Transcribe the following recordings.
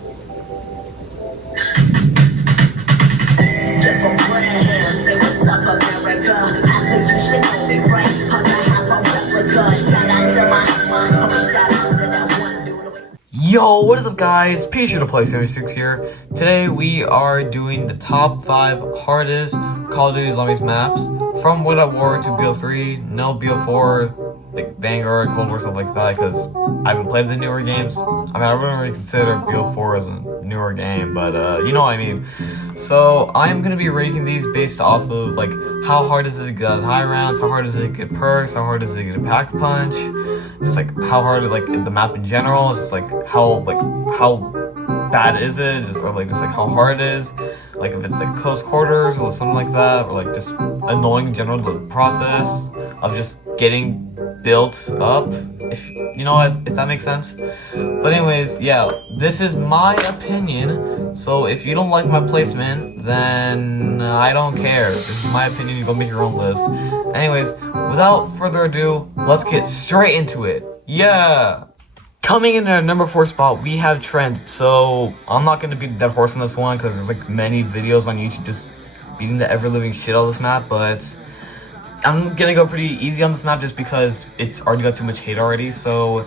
Yo, what is up guys? Peter to Play 76 here. Today we are doing the top 5 hardest Call of Duty Zombies maps from World at War to BO3, no BO4, like Vanguard, Cold War, stuff like that, because I haven't played the newer games. I mean, I wouldn't really consider BO4 as a newer game, but you know what I mean. So I'm going to be ranking these based off of like how hard is it to get high rounds, how hard is it to get perks, how hard is it to get a Pack-a-Punch, just like how hard like the map in general, just like how bad is it, or like just like how hard it is, like if it's like close quarters or something like that, or like just annoying in general, the process of just getting built up, if you know what, if that makes sense. But anyways, yeah, this is my opinion, so if you don't like my placement, then I don't care. This is my opinion, you go make your own list. Anyways, without further ado, let's get straight into it. Yeah! Coming in at number 4 spot, we have Trent. So, I'm not going to beat the dead horse on this one, because there's like many videos on YouTube just beating the ever-living shit out of this map, but I'm going to go pretty easy on this map just because it's already got too much hate already. So,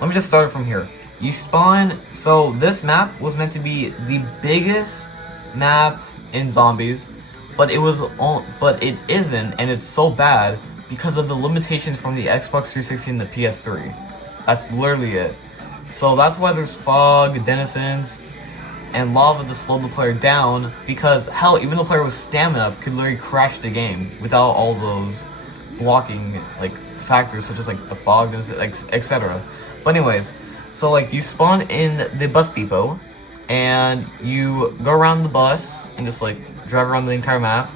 let me just start it from here. You spawn, so this map was meant to be the biggest map in Zombies, but it isn't, and it's so bad because of the limitations from the Xbox 360 and the PS3. That's literally it. So that's why there's fog, denizens, and lava to slow the player down, because hell, even the player with stamina could literally crash the game without all those blocking like factors such as like the fog and etc. But anyways, so like you spawn in the bus depot and you go around the bus and just like drive around the entire map,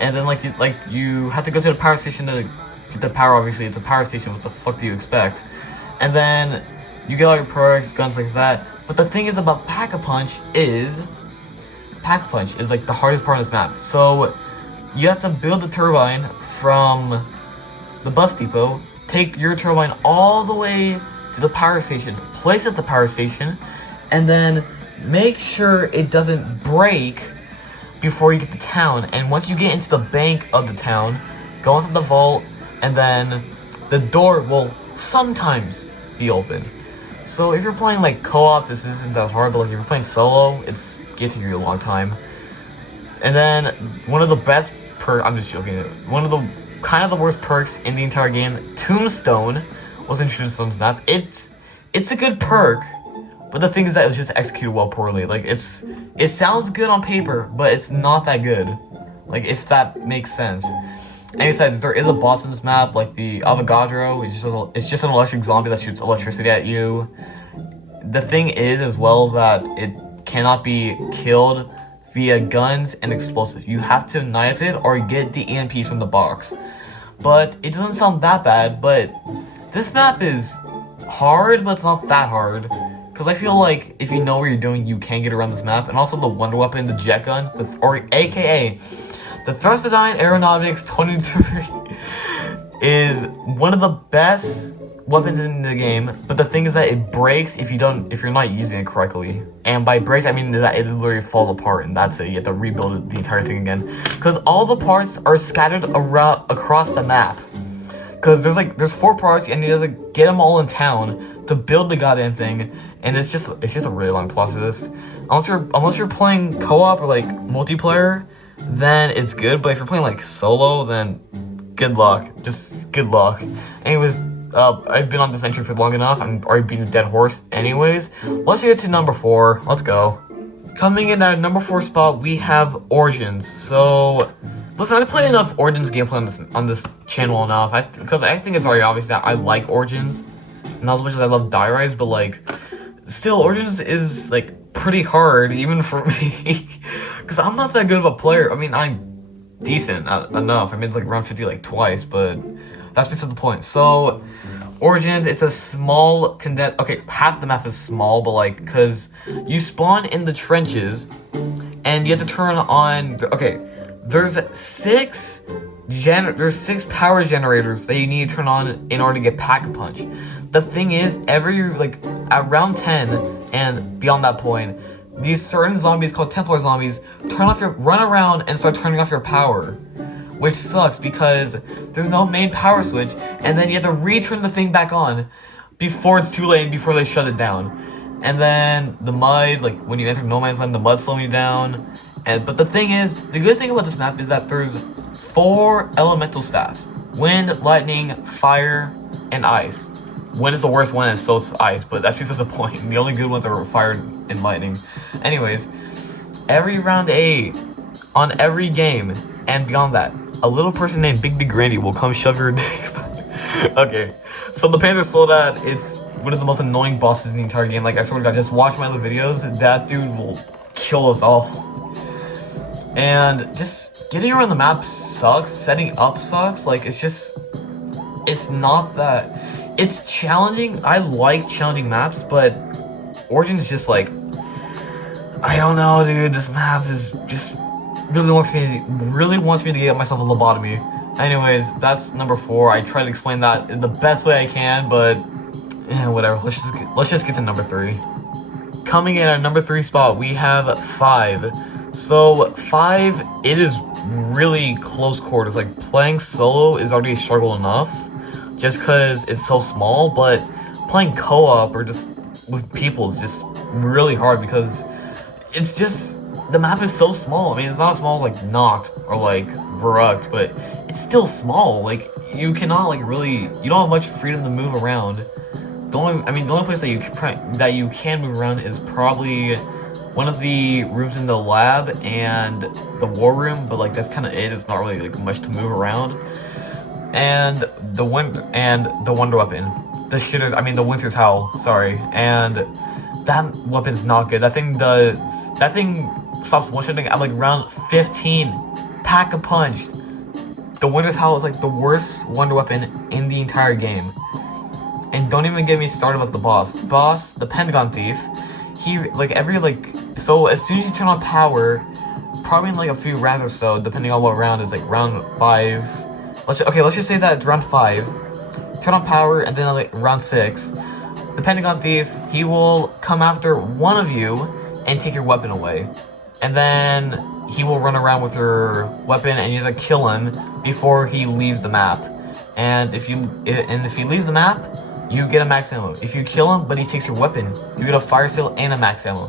and then you have to go to the power station to get the power. Obviously it's a power station, what the fuck do you expect? And then you get all your perks, guns like that. But the thing is about Pack-a-Punch is like the hardest part of this map. So you have to build the turbine from the bus depot, take your turbine all the way to the power station, place it at the power station, and then make sure it doesn't break before you get to town. And once you get into the bank of the town, go into the vault, and then the door will sometimes be open. So if you're playing like co-op, this isn't that hard, but like if you're playing solo, it's gonna take you a long time. And then one of the best I'm just joking, one of the kind of the worst perks in the entire game, Tombstone, was introduced on this map. It's a good perk, but the thing is that it was just executed well poorly. Like it sounds good on paper, but it's not that good. Like if that makes sense. And besides, there is a boss in this map, like the Avogadro. It's just an electric zombie that shoots electricity at you. The thing is, as well, is that it cannot be killed via guns and explosives. You have to knife it or get the EMPs from the box. But it doesn't sound that bad, but this map is hard, but it's not that hard. Because I feel like if you know what you're doing, you can get around this map. And also the wonder weapon, the jet gun, or aka the Thrustodyne Aeronautics 23 is one of the best weapons in the game, but the thing is that it breaks if you're not using it correctly. And by break, I mean that it literally falls apart, and that's it. You have to rebuild the entire thing again, because all the parts are scattered across the map. Because there's 4 parts, and you have to get them all in town to build the goddamn thing, and it's just a really long process. Unless you're playing co-op or like multiplayer, then it's good, but if you're playing like solo, then good luck. Just good luck. Anyways, I've been on this entry for long enough. I'm already beating the dead horse. Anyways, let's get to number 4. Let's go. Coming in at number 4 spot, we have Origins. So, listen, I played enough Origins gameplay on this channel enough, because I think it's already obvious that I like Origins, not as much as I love Die Rise, but like, still, Origins is like pretty hard, even for me. Because I'm not that good of a player. I mean, I'm decent enough. I made like around 50 like twice, but that's beside the point. So, Origins, it's a small condensed. Okay, half the map is small, but like, because you spawn in the trenches, and you have to turn on. Okay, there's 6 power generators that you need to turn on in order to get Pack-a-Punch. The thing is, at round 10, and beyond that point, these certain zombies called Templar zombies run around and start turning off your power, which sucks because there's no main power switch, and then you have to return the thing back on before it's too late and before they shut it down. And then the mud, like when you enter no man's land, the mud's slowing you down. But the thing is, the good thing about this map is that there's 4 elemental staffs: wind, lightning, fire, and ice. Wind is the worst one, and so is ice, but that's just the point. The only good ones are fire and lightning. Anyways, every round 8 on every game and beyond that, a little person named Big Randy will come shove your dick. Okay, so the Panzer Soldat, it's one of the most annoying bosses in the entire game. Like, I swear to God, just watch my other videos. That dude will kill us all. And just getting around the map sucks. Setting up sucks. Like, it's not that. It's challenging. I like challenging maps, but Origin's just like, I don't know, dude. This map is just really wants me to get myself a lobotomy. Anyways, that's number 4. I try to explain that in the best way I can, but whatever. Let's just get to number 3. Coming in at number 3 spot, we have 5. So 5, it is really close quarters. Like, playing solo is already a struggle enough, just because it's so small. But playing co-op or just with people is just really hard because it's just, the map is so small. I mean, it's not small like Noct or like Verrückt, but it's still small. Like, you cannot like really, you don't have much freedom to move around. The only place that you can move around is probably one of the rooms in the lab and the war room, but like that's kind of it. It's not really like much to move around. And the wonder weapon, the Winter's Howl. Sorry, and that weapon's not good. That thing stops one-shotting at like round 15. Pack a punch. The Winter's Howl is like the worst wonder weapon in the entire game. And don't even get me started with the boss. The Pentagon Thief, so as soon as you turn on power, probably in like a few rounds or so, depending on what round, is like round 5. Let's just say that it's round 5. Turn on power, and then like round 6, the Pentagon Thief, he will come after one of you and take your weapon away. And then he will run around with your weapon, and you have to kill him before he leaves the map. And if he leaves the map, you get a max ammo. If you kill him, but he takes your weapon, you get a fire sale and a max ammo.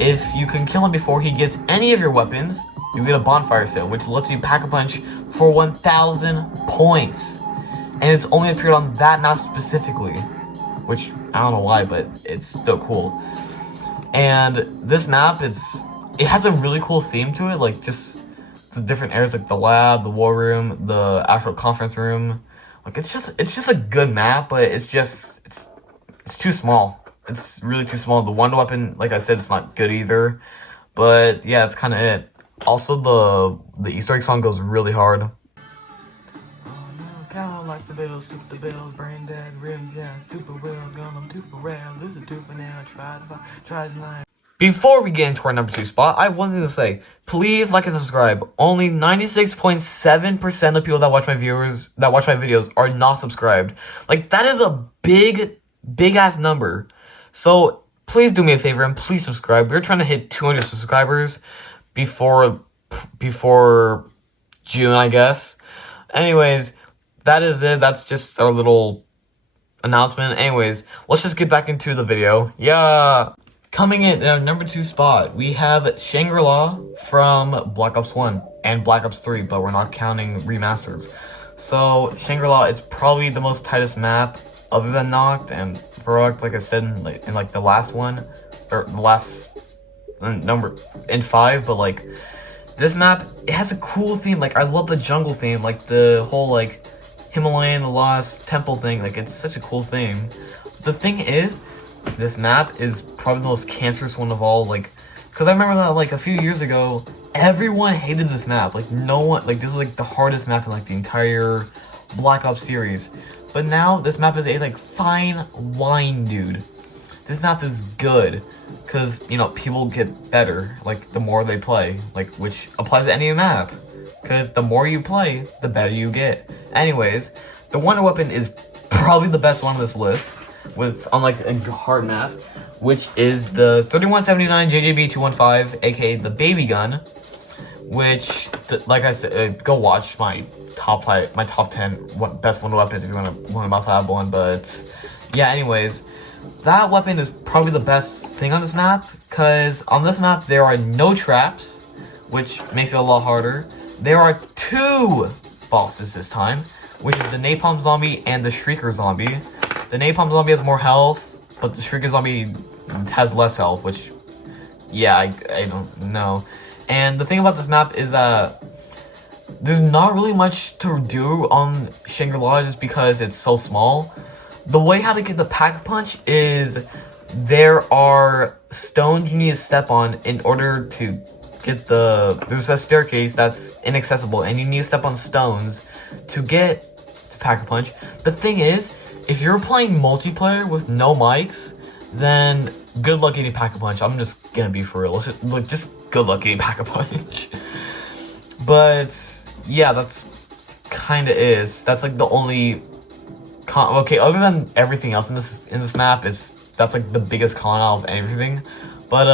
If you can kill him before he gets any of your weapons, you get a bonfire sale, which lets you pack a punch for 1,000 points. And it's only appeared on that map specifically, which I don't know why, but it's still cool. And this map, it has a really cool theme to it, like just the different areas, like the lab, the war room, the actual conference room. Like, it's just a good map, but it's too small. It's really too small. The wonder weapon, like I said, it's not good either. But yeah, that's kind of it. Also, the Easter egg song goes really hard. The bills, stupid bills, brain dead rims, yeah, stupid wheels, gonna tooth for real, lose a tooth for now, try to lie. Before we get into our number 2 spot, I have one thing to say. Please like and subscribe. Only 96.7% of people that watch my videos are not subscribed. Like, that is a big ass number. So please do me a favor and please subscribe. We're trying to hit 200 subscribers before June, I guess. Anyways, that is it. That's just our little announcement. Anyways, let's just get back into the video. Yeah. Coming in at our number 2 spot, we have Shangri-La from Black Ops 1 and Black Ops 3, but we're not counting remasters. So, Shangri-La, it's probably the most tightest map other than Noct and Verrückt, like I said in the last one, or the last number in 5, but like, this map, it has a cool theme. Like, I love the jungle theme, like the whole like Himalayan, the Lost Temple thing. Like, it's such a cool theme. The thing is, this map is probably the most cancerous one of all, like, because I remember that, like, a few years ago, everyone hated this map. Like, no one, like, this was, like, the hardest map in, like, the entire Black Ops series. But now, this map is a, like, fine wine, dude. This map is good, because, you know, people get better, like, the more they play, like, which applies to any map. Because the more you play, the better you get. Anyways, the Wonder Weapon is probably the best one on this list. with unlike a hard map, which is the 3179 JJB 215, aka the baby gun, which, like I said, go watch my top 10 best wonder weapons if you want to learn about that one. But yeah, anyways, that weapon is probably the best thing on this map, because on this map there are no traps, which makes it a lot harder. There are 2 bosses this time, which is the Napalm Zombie and the Shrieker Zombie. The Napalm Zombie has more health, but the Shrieker Zombie has less health, which, yeah, I don't know. And the thing about this map is that there's not really much to do on Shangri-La just because it's so small. The way how to get the Pack-a-Punch is there are stones you need to step on in order to get there's a staircase that's inaccessible, and you need to step on stones to get to Pack-a-Punch. The thing is, if you're playing multiplayer with no mics, then good luck getting Pack-a-Punch. I'm just gonna be for real. Just good luck getting Pack-a-Punch. But yeah, that's kinda is. That's like the only okay, other than everything else in this map that's like the biggest con out of everything. But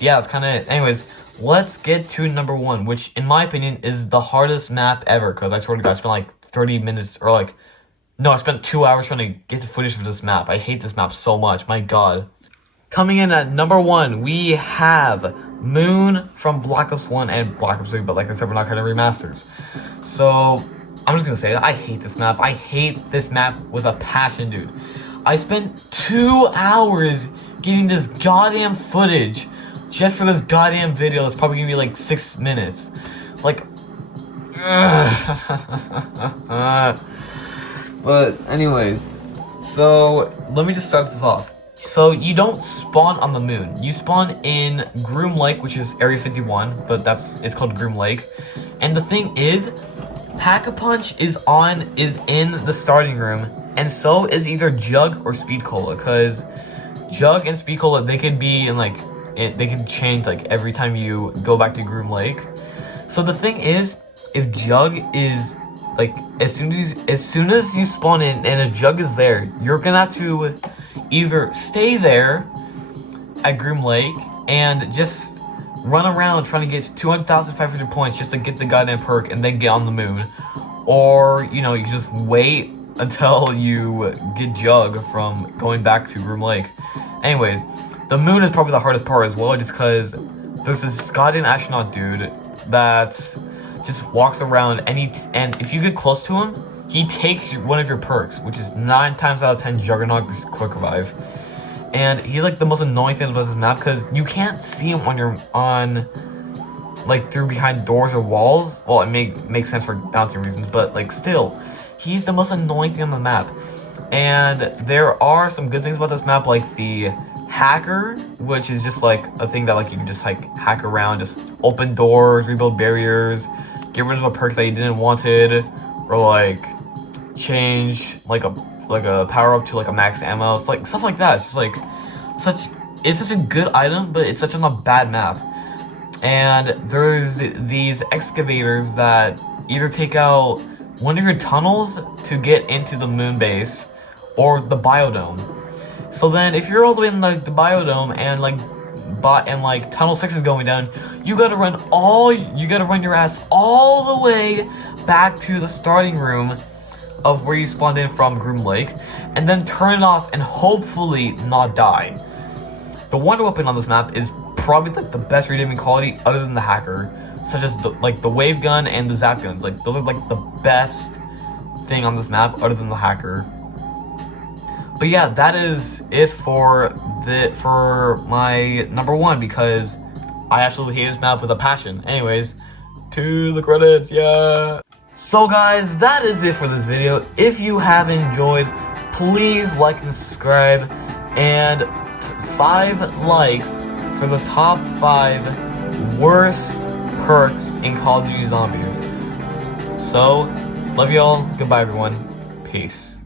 yeah, that's kinda it. Anyways, let's get to number 1, which in my opinion is the hardest map ever, because I swear to God, I spent like 30 minutes or like no, I spent 2 hours trying to get the footage for this map. I hate this map so much, my god. Coming in at number 1, we have Moon from Black Ops 1 and Black Ops 3, but like I said, we're not cutting remasters. So, I'm just gonna say that I hate this map. I hate this map with a passion, dude. I spent 2 hours getting this goddamn footage just for this goddamn video that's probably gonna be like 6 minutes. Like, but anyways, so let me just start this off. So you don't spawn on the moon. You spawn in Groom Lake, which is Area 51, but it's called Groom Lake. And the thing is, Pack-a-Punch is in the starting room, and so is either Jug or Speed Cola, because Jug and Speed Cola, they could be in like they can change like every time you go back to Groom Lake. So the thing is, if Jug is like as soon as you spawn in and a Jug is there, you're gonna have to either stay there at Groom Lake and just run around trying to get 200,500 points just to get the goddamn perk and then get on the moon, or you know, you can just wait until you get Jug from going back to Groom Lake. Anyways, the moon is probably the hardest part as well, just because there's this goddamn astronaut dude that just walks around, and if you get close to him, he takes one of your perks, which is 9 times out of 10 Juggernaut Quick Revive. And he's like the most annoying thing about this map, because you can't see him when you're like through behind doors or walls. Well, it makes sense for bouncing reasons, but like still, he's the most annoying thing on the map. And there are some good things about this map, like the hacker, which is just like a thing that like you can just like hack around, just open doors, rebuild barriers, get rid of a perk that you didn't wanted, or like change like a power up to like a max ammo. It's like stuff like that. It's just like it's such a good item, but it's such a bad map. And there's these excavators that either take out one of your tunnels to get into the moon base or the biodome. So then if you're all the way in like the biodome and like tunnel 6 is going down, you gotta run your ass all the way back to the starting room of where you spawned in from Groom Lake, and then turn it off and hopefully not die. The wonder weapon on this map is probably like the best redeeming quality other than the hacker, such as the wave gun and the zap guns. Like those are like the best thing on this map other than the hacker. But yeah, that is it for my number 1, because I absolutely hate this map with a passion. Anyways, to the credits, yeah. So guys, that is it for this video. If you have enjoyed, please like and subscribe, and 5 likes for the top 5 worst perks in Call of Duty Zombies. So, love y'all, goodbye everyone, peace.